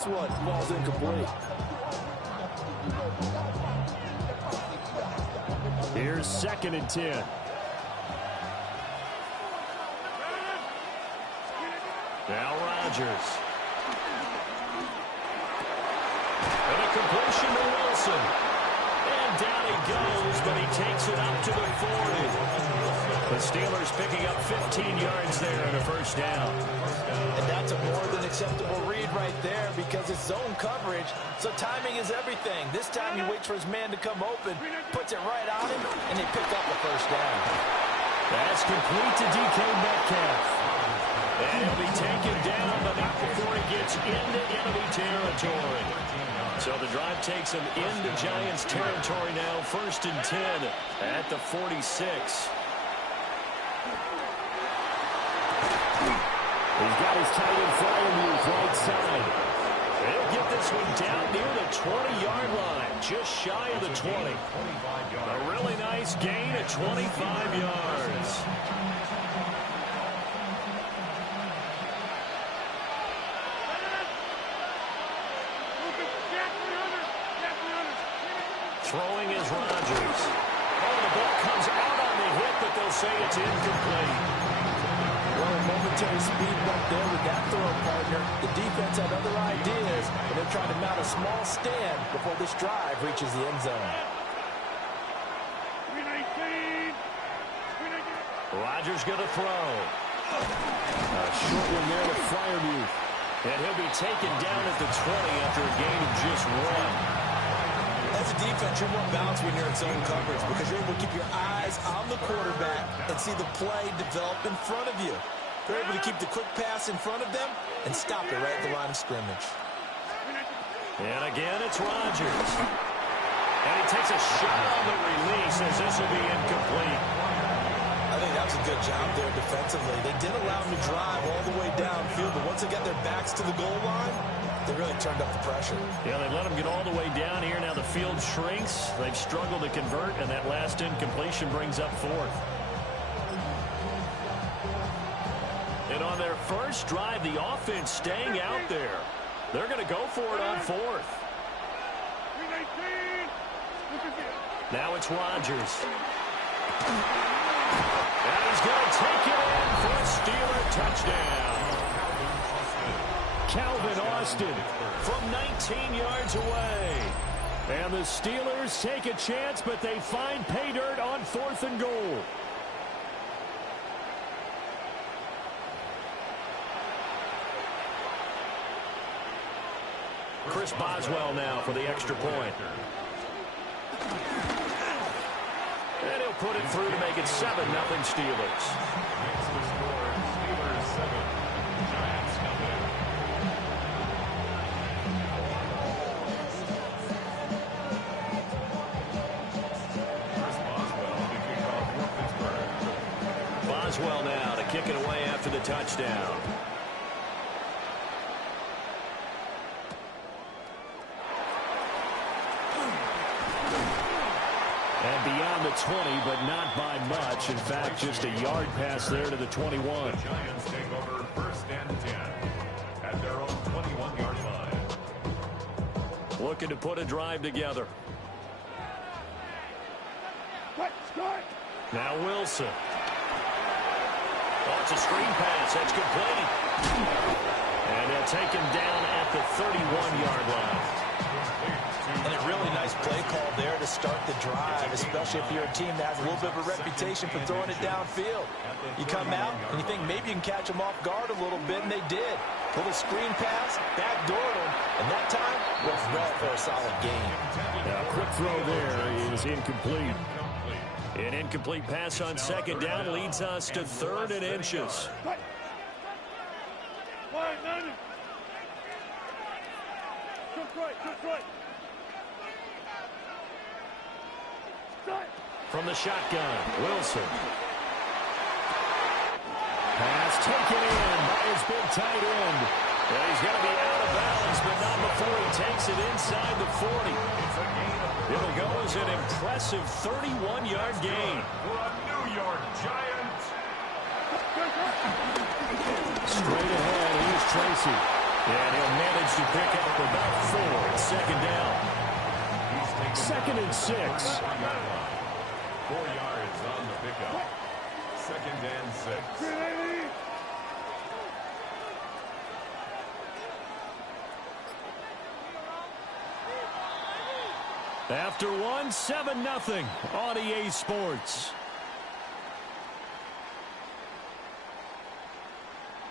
This one falls incomplete. Here's 2nd and 10. Now Rodgers. And a completion to Wilson. And down he goes, but he takes it up to the 40. The Steelers picking up 15 yards there in a first down. And that's a more than acceptable read right there because it's zone coverage, so timing is everything. This time he waits for his man to come open, puts it right on him, and they pick up a first down. That's complete to DK Metcalf. And he'll be taken down, but not before he gets into enemy territory. So the drive takes him into Giants territory now, 1st and 10 at the 46. He's got his tight end Freiermuth right side. He'll get this one down near the 20-yard line, just shy of the 20. A really nice gain at 25 yards. Throwing is Rodgers. Oh, the ball comes out on the hit, but they'll say it's incomplete. Well, a momentary speed bump there with that throw, partner. The defense had other ideas, and they're trying to mount a small stand before this drive reaches the end zone. Rodgers going to throw. A short one there to Freiermuth. And he'll be taken down at the 20 after a gain of just 1. As a defense, you're more balanced when you're in zone coverage because you're able to keep your eyes on the quarterback and see the play develop in front of you. They're able to keep the quick pass in front of them and stop it right at the line of scrimmage. And again, it's Rodgers. And he takes a shot on the release as this will be incomplete. I think that was a good job there defensively. They did allow him to drive all the way downfield, but once they got their backs to the goal line, they really turned up the pressure. Yeah, they let him get all the way down here. Now the field shrinks. They've struggled to convert, and that last incompletion brings up 4th. And on their first drive, the offense staying out there. They're going to go for it on 4th. Now it's Rodgers. And he's going to take it in for a Steeler touchdown. Calvin Austin from 19 yards away. And the Steelers take a chance, but they find pay dirt on 4th and goal. Chris Boswell now for the extra point. And he'll put it through to make it 7-0 Steelers. Boswell now to kick it away after the touchdown. And beyond the 20, but not by much. In fact, just a yard pass there to the 21. The Giants take over 1st and 10 at their own 21-yard line. Looking to put a drive together. Now Wilson. Oh, it's a screen pass. That's complete. And they'll take him down at the 31-yard line. And a really nice play call there to start the drive, especially if you're a team that has a little bit of a reputation for throwing it downfield. You come out and you think maybe you can catch them off guard a little bit, and they did. Little screen pass, backdoored them, and that time was well for a solid gain. Now, quick throw there is incomplete. An incomplete pass on 2nd down leads us to 3rd and inches. From the shotgun, Wilson. Pass taken in by his big tight end. And he's going to be out of bounds, but not before he takes it inside the 40. It'll go as an impressive 31-yard gain. For a New York Giant. Straight ahead, here's Tracy. And he'll manage to pick up about 4. It's second down. 2nd and 6. 4 yards on the pickup. 2nd and 6. After 1, 7-0 on EA Sports.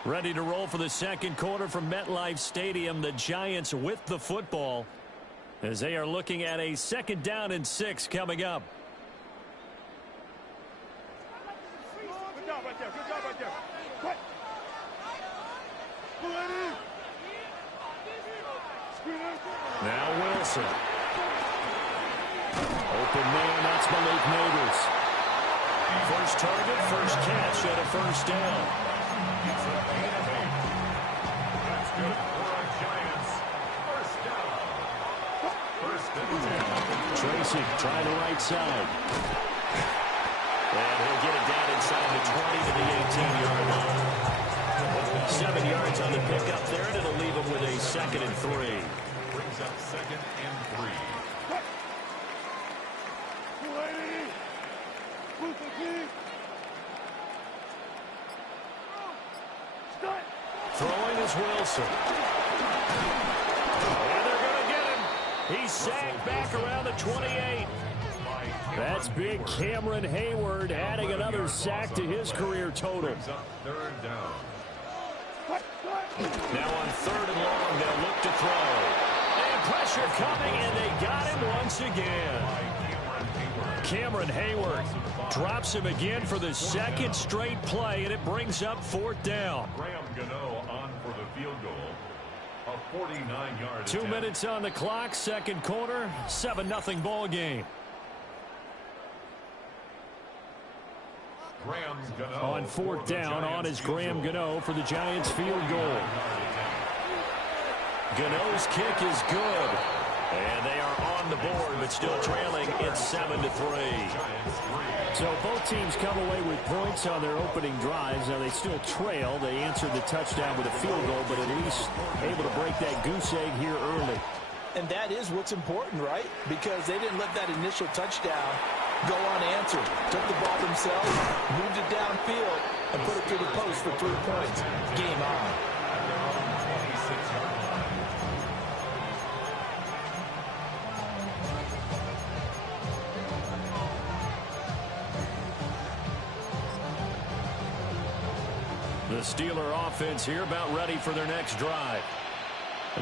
Ready to roll for the second quarter from MetLife Stadium. The Giants with the football as they are looking at a 2nd down and 6 coming up. Good job right there. Good job right there. Quick. Now Wilson. Open man, that's Malik Neighbors. First target, first catch at a first down. That's good for our Giants. First down. First and 10. Tracy trying the right side. And he'll get it down inside the 20 to the 18-yard line. 7 yards on the pickup there, and it'll leave him with a 2nd and 3. Brings up 2nd and 3. Throwing is Wilson. And they're going to get him. He's sacked back around the 28. That's big Cameron Hayward adding another sack to his career total. Brings up 3rd down. Now on 3rd and long, they'll look to throw. And pressure coming, and they got him once again. Cameron Hayward drops him again for the 2nd straight play, and it brings up 4th down. Graham Gano on for the field goal. A 49-yard 2 minutes on the clock, second quarter, 7-0 ball game. Graham Gano On 4th down, on is Graham Gano for the Giants field goal. Gano's kick is good. And they are on the board, but still trailing. It's 7-3. So both teams come away with points on their opening drives. Now they still trail. They answered the touchdown with a field goal, but at least able to break that goose egg here early. And that is what's important, right? Because they didn't let that initial touchdown go unanswered. Took the ball themselves, moved it downfield, and put it through the post for 3 points. Game on. The Steeler offense here about ready for their next drive.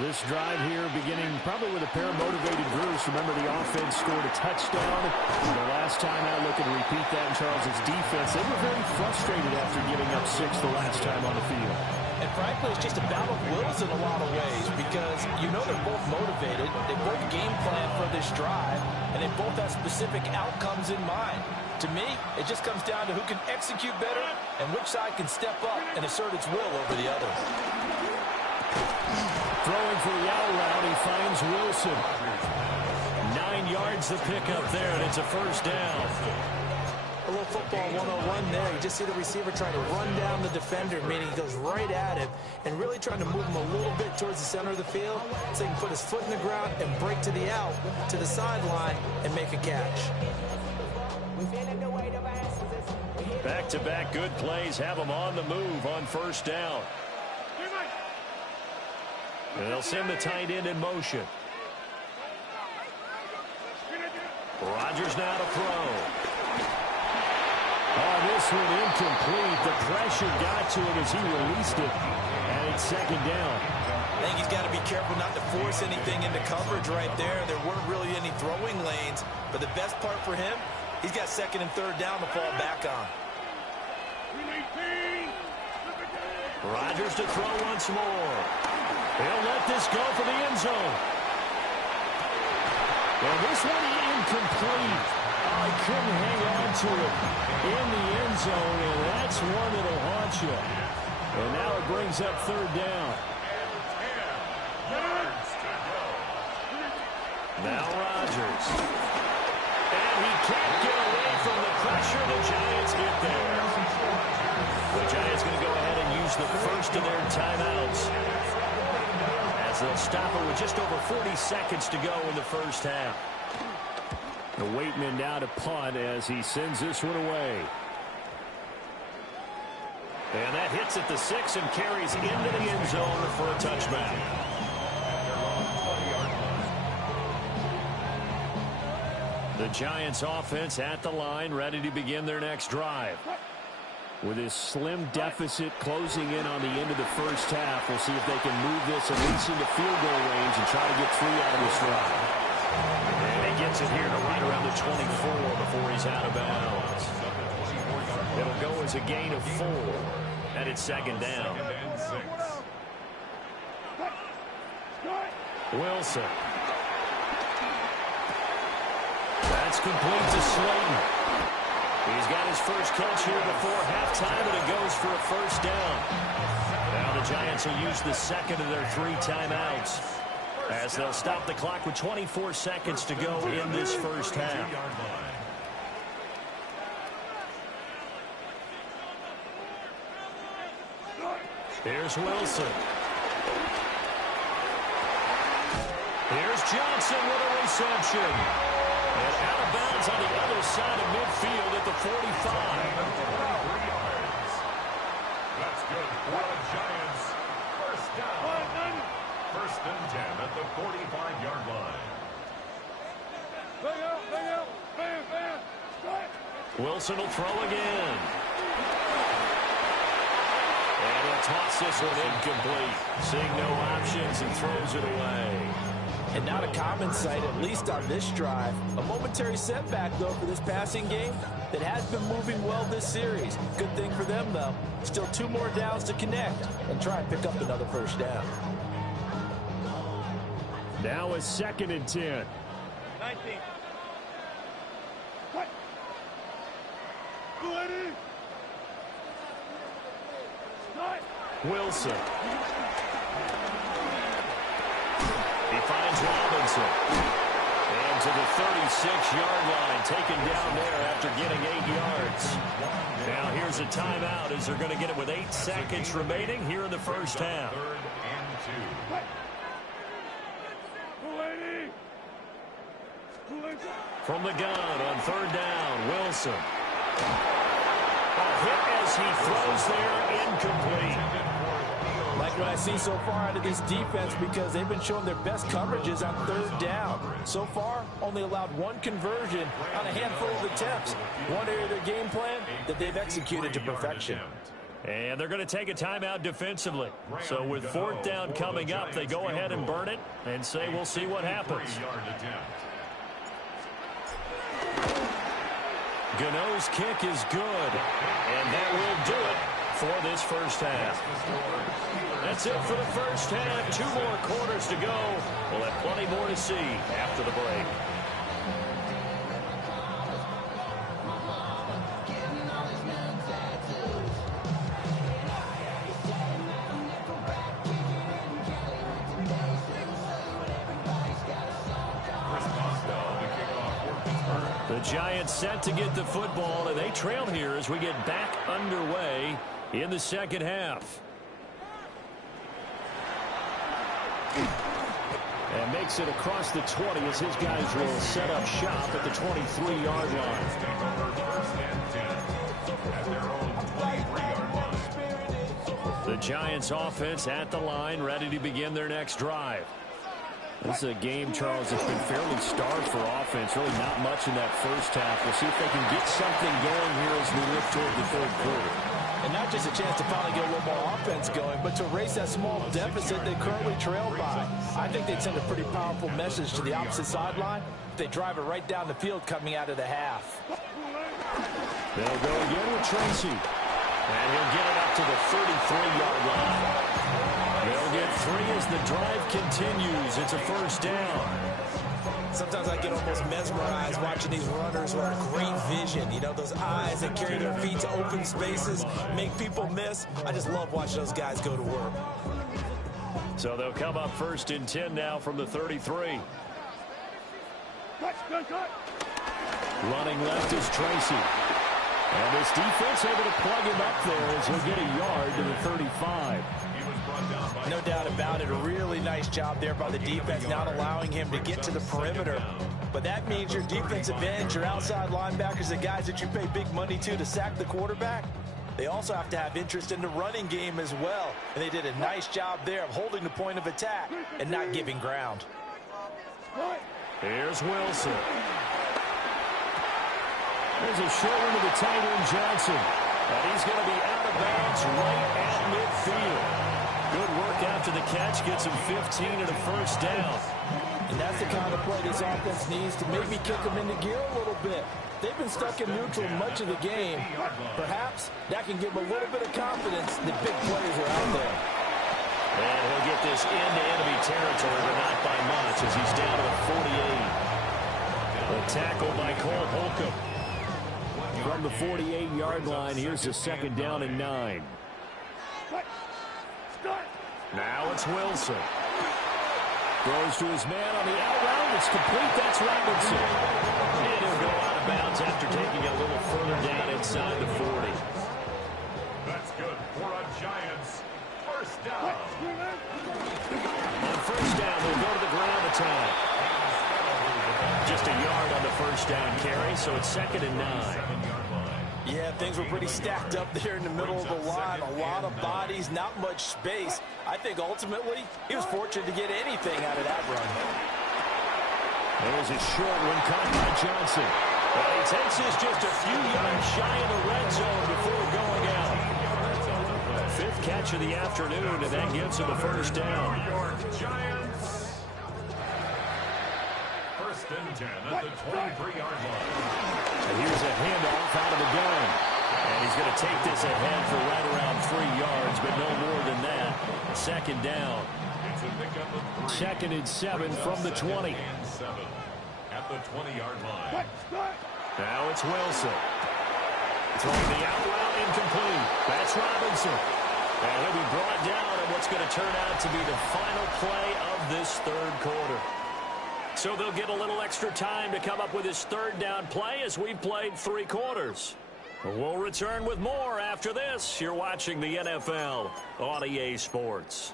This drive here beginning probably with a pair of motivated groups. Remember, the offense scored a touchdown. The last time out, looking to repeat that in Charles' defense. They were very frustrated after giving up 6 the last time on the field. And frankly, it's just a battle of wills in a lot of ways because you know they're both motivated. They both game plan for this drive, and they both have specific outcomes in mind. To me, it just comes down to who can execute better and which side can step up and assert its will over the other. Throwing for the out route, he finds Wilson. 9 yards the pickup there, and it's a first down. A little football 101 there. You just see the receiver trying to run down the defender, meaning he goes right at him and really trying to move him a little bit towards the center of the field so he can put his foot in the ground and break to the out, to the sideline, and make a catch. Back-to-back good plays have them on the move on first down. And they'll send the tight end in motion. Rodgers now to throw. Oh, this one incomplete. The pressure got to him as he released it. And it's second down. I think he's got to be careful not to force anything into coverage right there. There weren't really any throwing lanes. But the best part for him, he's got 2nd and 3rd down to fall back on. Rodgers to throw once more. He'll let this go for the end zone. Well, this one incomplete. Oh, he couldn't hang on to it in the end zone, and that's one that'll haunt you. And now it brings up 3rd down. Now Rodgers. And he can't get away from the pressure. The Giants get there. The Giants going to go ahead and use the first of their timeouts. as they'll stop it with just over 40 seconds to go in the first half. The Waitman now to punt as he sends this one away. And that hits at the 6 and carries into the end zone for a touchback. The Giants offense at the line, ready to begin their next drive. With this slim deficit closing in on the end of the first half, we'll see if they can move this at least into field goal range and try to get 3 out of this drive. And he gets it here to right around the 24 before he's out of bounds. It'll go as a gain of 4. And it's second down. Wilson. That's complete to Slayton. He's got his first catch here before halftime, and it goes for a first down. Now the Giants will use the second of their 3 timeouts as they'll stop the clock with 24 seconds to go in this first half. Here's Wilson. Here's Johnson with a reception. And out of bounds on the other side of midfield at the 45. That's good for the Giants. First down. First and 10 at the 45-yard line. Wilson will throw again. And he'll toss this one incomplete. Seeing no options and throws it away. And not a common sight, at least on this drive. A momentary setback, though, for this passing game that has been moving well this series. Good thing for them, though. Still 2 more downs to connect and try and pick up another first down. Now a 2nd and 10. 19. What? Wilson. He finds Robinson. And to the 36-yard line, taken down there after getting 8 yards. Now here's a timeout as they're going to get it with 8 seconds remaining here in the first half. 3rd and 2. From the gun on 3rd down, Wilson. A hit as he throws there, incomplete. Like what I see so far out of this defense, because they've been showing their best coverages on 3rd down. So far, only allowed 1 conversion on a handful of attempts. One area of their game plan that they've executed to perfection. And they're going to take a timeout defensively. So with 4th down coming up, they go ahead and burn it and say we'll see what happens. Gano's kick is good. And that will do it for this first half. That's it for the first half. 2 more quarters to go. We'll have plenty more to see after the break. The Giants set to get the football, and they trail here as we get back underway in the second half. And makes it across the 20 as his guys will set up shop at the 23-yard line. The Giants offense at the line, ready to begin their next drive. This is a game, Charles, that's been fairly starved for offense. Really not much in that first half. We'll see if they can get something going here as we look toward the 3rd quarter. And not just a chance to finally get a little more offense going, but to erase that small deficit they currently trail by. I think they'd send a pretty powerful message to the opposite sideline if they drive it right down the field coming out of the half. They'll go again with Tracy. And he'll get it up to the 33-yard line. They'll get 3 as the drive continues. It's a first down. Sometimes I get almost mesmerized watching these runners who have great vision. You know, those eyes that carry their feet to open spaces, make people miss. I just love watching those guys go to work. So they'll come up 1st and 10 now from the 33. Running left is Tracy. And this defense able to plug him up there as he'll get a yard to the 35. He was brought down by No doubt about it. A really nice job there by the defense, not allowing him to get to the perimeter. But that means your defensive ends, your outside linebackers, the guys that you pay big money to sack the quarterback, they also have to have interest in the running game as well. And they did a nice job there of holding the point of attack and not giving ground. Here's Wilson. There's a short one to the tight end, Johnson. And he's going to be out of bounds right at midfield. Good work after the catch. Gets him 15 and a first down. And that's the kind of play this offense needs to maybe kick them into gear a little bit. They've been stuck in neutral much of the game. Perhaps that can give them a little bit of confidence that big plays are out there. And he'll get this into enemy territory, but not by much as he's down to the 48. A tackle by Cole Holcomb. From the 48-yard line, here's a second down and 9. Now it's Wilson. Throws to his man on the out route. It's complete. That's Robinson. And he'll go out of bounds after taking a little further down inside the 40. That's good for a Giants first down. On first down, they'll go to the ground attack. Just a yard on the first down carry, so it's second and 9. Yeah, things were pretty stacked up there in the middle of the line. A lot of bodies, not much space. I think ultimately he was fortunate to get anything out of that run. There's a short one caught by Johnson. Well, he takes this just a few yards shy of the red zone before going out. Fifth catch of the afternoon, and that gives him a first down. New York Giants. First and 10 at the 23-yard line. And here's a handoff out of the gun. And he's going to take this ahead for right around 3 yards, but no more than that. Second down. It's a pickup of 3. Second and 7 from the 20. And 7 at the 20-yard line. Now it's Wilson. Throwing the out route incomplete. That's Robinson. And he'll be brought down in what's going to turn out to be the final play of this third quarter. So they'll get a little extra time to come up with his third down play as we played 3 quarters. We'll return with more after this. You're watching the NFL on EA Sports.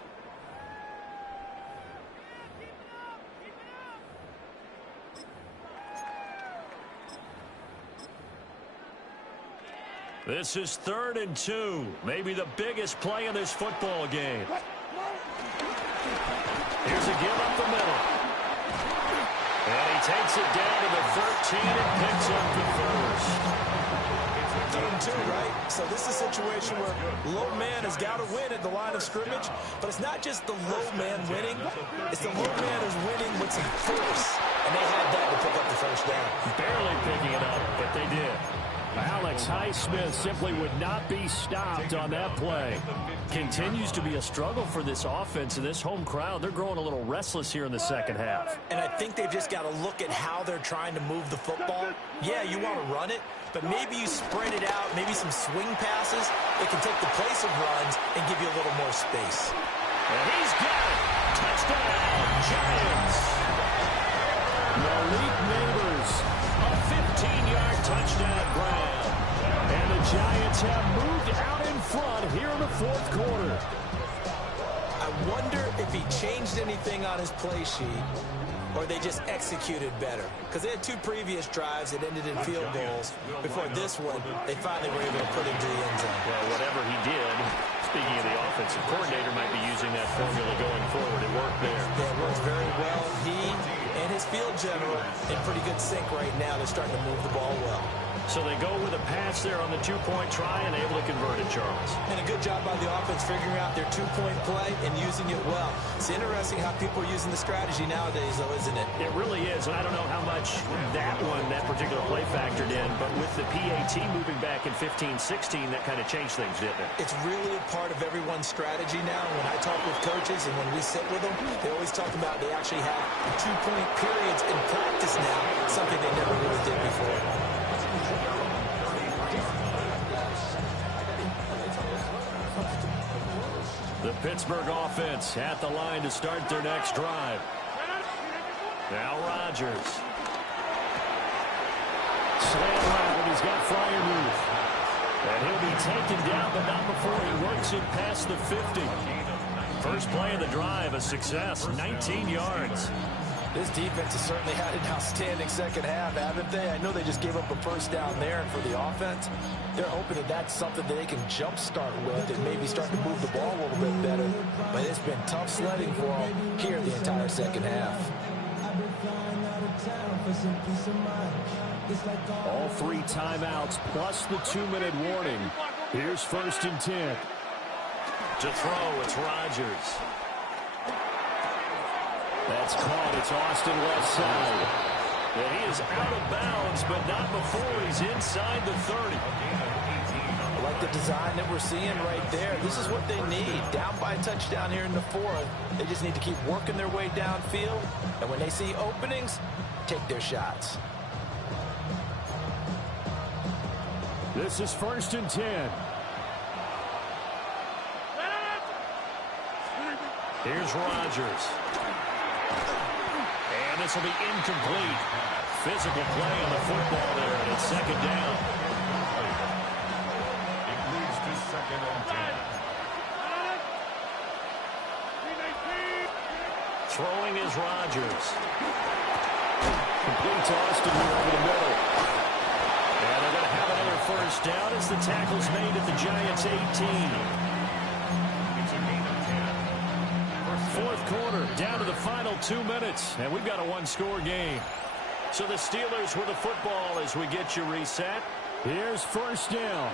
This is 3rd and 2. Maybe the biggest play in this football game. Here's a give up the middle. And he takes it down to the 13 and picks up the first. 3rd and 2, right? So this is a situation where low man has got to win at the line of scrimmage, but it's not just the low man winning. It's the low man who's winning with some force, and they had that to pick up the first down. Barely picking it up, but they did. Alex Highsmith simply would not be stopped on that play. Continues to be a struggle for this offense and this home crowd. They're growing a little restless here in the second half. And I think they've just got to look at how they're trying to move the football. Yeah, you want to run it, but maybe you spread it out, maybe some swing passes. It can take the place of runs and give you a little more space. And he's got it. Touchdown, Giants. Malik Neighbors, a 15-yard touchdown grab. And the Giants have moved out in front here in the fourth quarter. I wonder if he changed anything on his play sheet or they just executed better. Because they had 2 previous drives that ended in field goals. Before this one, they finally were able to put him to the end zone. Well, whatever he did, speaking of the offensive coordinator, might be using that formula going forward. It worked there. Yeah, it works very well. He and his field general in pretty good sync right now. They're starting to move the ball well. So they go with a pass there on the 2-point try and able to convert it, Charles. And a good job by the offense figuring out their 2-point play and using it well. It's interesting how people are using the strategy nowadays, though, isn't it? It really is, and I don't know how much that particular play factored in, but with the PAT moving back in 15-16, that kind of changed things, didn't it? It's really a part of everyone's strategy now. When I talk with coaches and when we sit with them, they always talk about they actually have 2-point periods in practice now, something they never really did before. The Pittsburgh offense at the line to start their next drive. Now Rodgers. Slam route, and he's got Freiermuth. And he'll be taken down, but not before he works it past the 50. First play of the drive, a success, 19 yards. This defense has certainly had an outstanding second half, haven't they? I know they just gave up a first down there, and for the offense, they're hoping that that's something that they can jumpstart with and maybe start to move the ball a little bit better. But it's been tough sledding for them here the entire second half. All 3 timeouts plus the 2-minute warning. Here's 1st and 10. To throw, it's Rodgers. That's caught. It's Austin left side. And he is out of bounds, but not before he's inside the 30. I like the design that we're seeing right there. This is what they need. Down by a touchdown here in the 4th. They just need to keep working their way downfield. And when they see openings, take their shots. This is 1st and 10. Here's Rodgers. And this will be incomplete. Physical play on the football there, and it's 2nd down. It leads to 2nd and 10. Throwing is Rodgers. Complete to Austin here over the middle. And they're going to have another 1st down as the tackle's made at the Giants' 18. 4th quarter, down to the final 2 minutes, and we've got a 1-score game. So the Steelers with the football as we get you reset. Here's 1st down.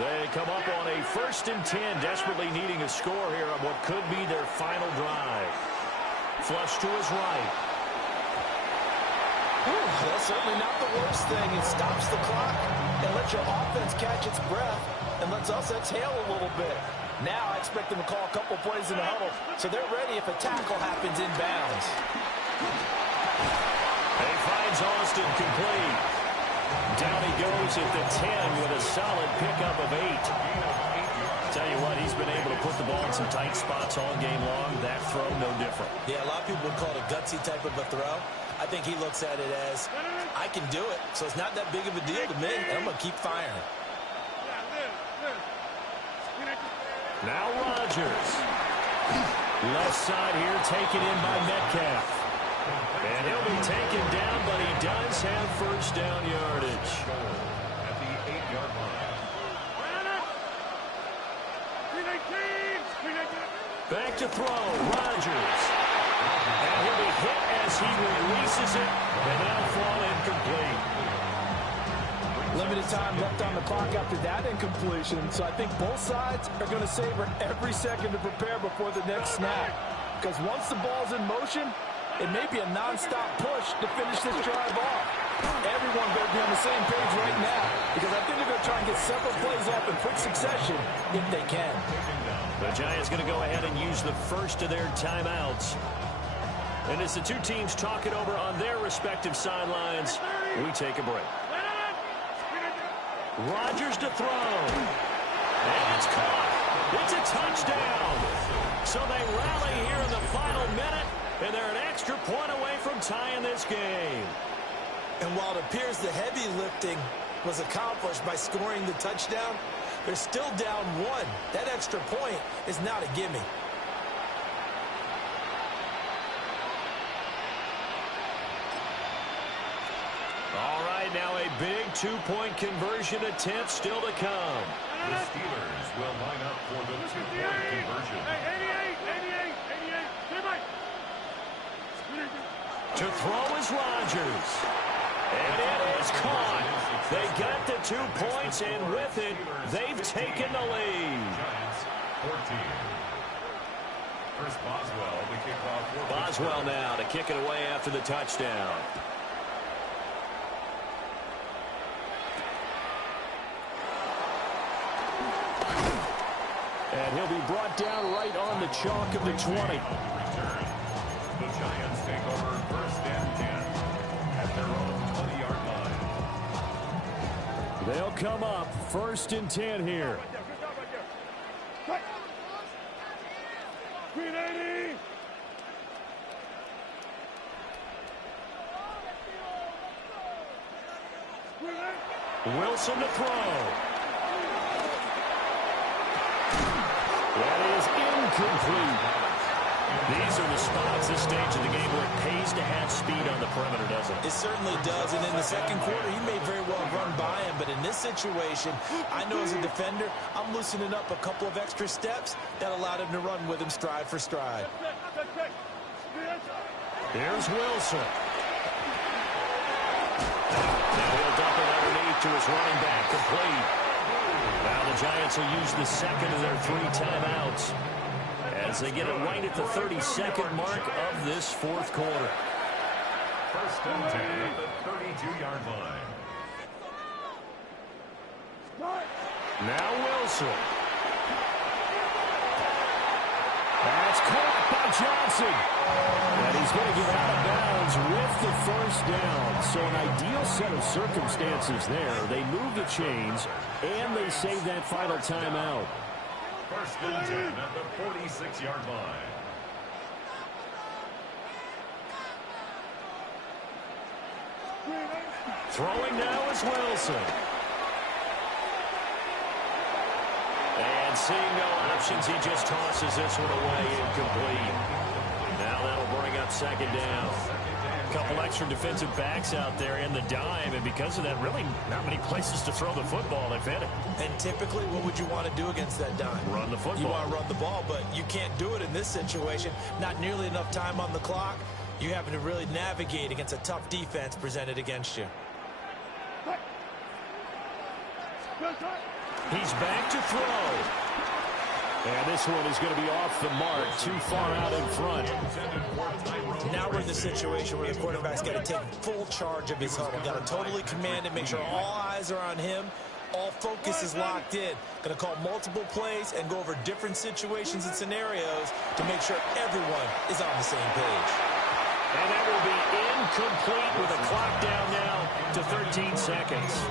They come up on a 1st and 10, desperately needing a score here on what could be their final drive. Flush to his right. That's certainly not the worst thing. It stops the clock and lets your offense catch its breath and lets us exhale a little bit. Now I expect them to call a couple plays in the huddle, so they're ready if a tackle happens inbounds. He finds Austin complete. Down he goes at the 10 with a solid pickup of 8. Tell you what, he's been able to put the ball in some tight spots all game long. That throw, no different. Yeah, a lot of people would call it a gutsy type of a throw. I think he looks at it as, I can do it, so it's not that big of a deal to me, and I'm going to keep firing. Now Rodgers. Left side here, taken in by Metcalf. And he'll be taken down, but he does have 1st down yardage. At the 8-yard line. Back to throw, Rodgers. And he'll be hit as he releases it, and that'll fall incomplete. Limited time left on the clock after that incompletion, so I think both sides are going to savor every second to prepare before the next snap. Because once the ball's in motion, it may be a non-stop push to finish this drive off. Everyone better be on the same page right now, because I think they're going to try and get several plays off in quick succession if they can. The Giants going to go ahead and use the first of their timeouts. And as the two teams talk it over on their respective sidelines, we take a break. Rodgers to throw. And it's caught. It's a touchdown. So they rally here in the final minute, and they're an extra point away from tying this game. And while it appears the heavy lifting was accomplished by scoring the touchdown, they're still down 1. That extra point is not a gimme. All right, now a big two-point conversion attempt still to come. The Steelers will line up for the two-point conversion. To throw is Rodgers. And it is caught. They got the 2 points, and with it, they've taken the lead. Giants, 14. First Boswell, the kickoff for Boswell now to kick it away after the touchdown. And he'll be brought down right on the chalk of the 20. The Giants take over first and 10 at their own 20-yard line. They'll come up first and 10 here. Wilson to throw. That is incomplete. These are the spots, this stage of the game, where it pays to have speed on the perimeter, doesn't it? It certainly does, and in the second quarter, he may very well run by him, but in this situation, I know as a defender, I'm loosening up a couple of extra steps that allowed him to run with him stride for stride. Here's Wilson. Now he'll dump it underneath to his running back, complete. Now the Giants will use the second of their 3 timeouts as they get it right at the 32nd mark of this fourth quarter. First and 10 at the 32-yard line. Now Wilson. That's caught by Johnson. And he's going to get out of bounds with the first down. So an ideal set of circumstances there. They move the chains, and they save that final timeout. First and 10 at the 46-yard line. Throwing now is Wilson. And seeing no options, he just tosses this one away, incomplete. Now that'll bring up second down. A couple extra defensive backs out there in the dime, and because of that, really not many places to throw the football. They've hit it. And typically, what would you want to do against that dime? Run the football. You want to run the ball, but you can't do it in this situation. Not nearly enough time on the clock. You're having to really navigate against a tough defense presented against you. He's back to throw. And this one is going to be off the mark, too far out in front. Now we're in the situation where the quarterback's got to take full charge of his huddle. Got to totally command it, make sure all eyes are on him. All focus is locked in. Going to call multiple plays and go over different situations and scenarios to make sure everyone is on the same page. And that will be incomplete with a clock down now to 13 seconds.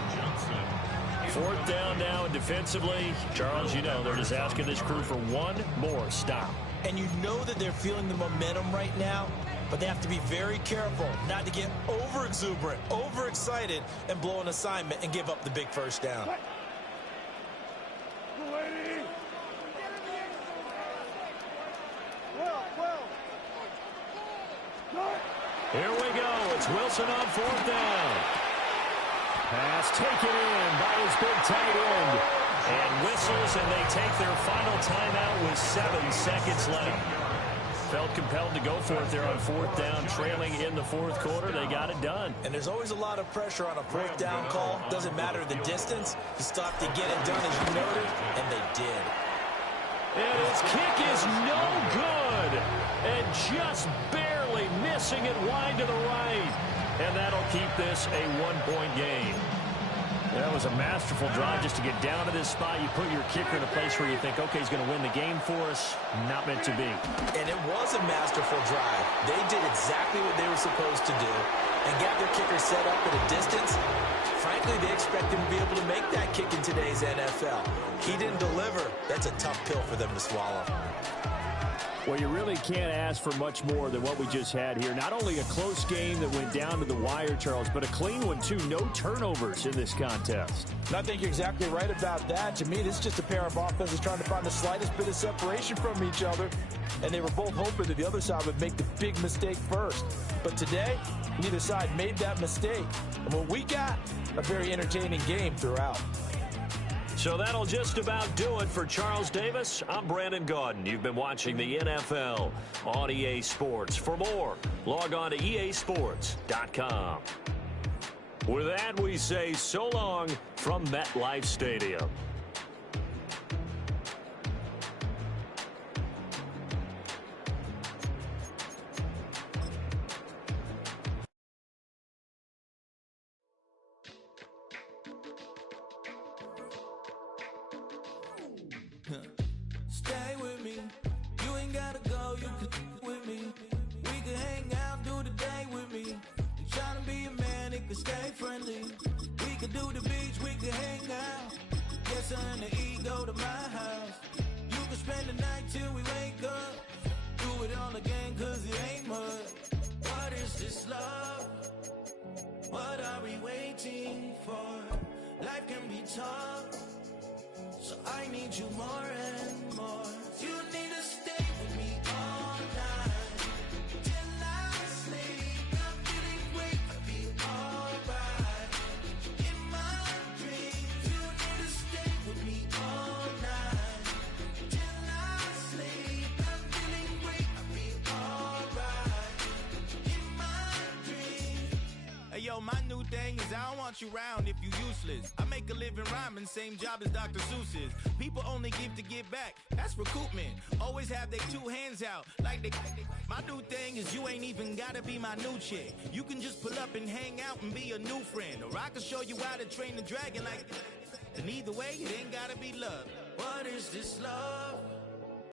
Fourth down now, and defensively, Charles, you know, they're just asking this crew for one more stop. And you know that they're feeling the momentum right now, but they have to be very careful not to get over-exuberant, overexcited, and blow an assignment and give up the big first down. Here we go. It's Wilson on fourth down. Pass taken in by his big tight end. And whistles, and they take their final timeout with 7 seconds left. Felt compelled to go for it there on fourth down, trailing in the fourth quarter. They got it done. And there's always a lot of pressure on a fourth down call. Doesn't matter the distance. You still have to get it done, as you noted, and they did. And his kick is no good. And just barely missing it wide to the right. And that'll keep this a one-point game. That was a masterful drive just to get down to this spot. You put your kicker in a place where you think, okay, he's going to win the game for us. Not meant to be. And it was a masterful drive. They did exactly what they were supposed to do and got their kicker set up at a distance. Frankly, they expect him to be able to make that kick in today's NFL. He didn't deliver. That's a tough pill for them to swallow. Well, you really can't ask for much more than what we just had here. Not only a close game that went down to the wire, Charles, but a clean one, too. No turnovers in this contest. And I think you're exactly right about that. To me, this is just a pair of offenses trying to find the slightest bit of separation from each other. And they were both hoping that the other side would make the big mistake first. But today, neither side made that mistake. And what we got, a very entertaining game throughout. So that'll just about do it for Charles Davis. I'm Brandon Gaudin. You've been watching the NFL on EA Sports. For more, log on to easports.com. With that, we say so long from MetLife Stadium. Stay with me. You ain't gotta go, you can with me. We can hang out, do the day with me. You tryna be a man, it can stay friendly. We could do the beach, we can hang out. Get her in the ego to my house. You can spend the night till we wake up. Do it all again, cause it ain't much. What is this love? What are we waiting for? Life can be tough, so I need you more and more. You need to stay. want you round if you useless. I make a living rhyming, same job as Dr. Seuss's. People only give to give back, that's recoupment. Always have their two hands out, like they. My new thing is you ain't even gotta be my new chick. You can just pull up and hang out and be a new friend. Or I can show you how to train the dragon like. And either way, it ain't gotta be love. What is this love?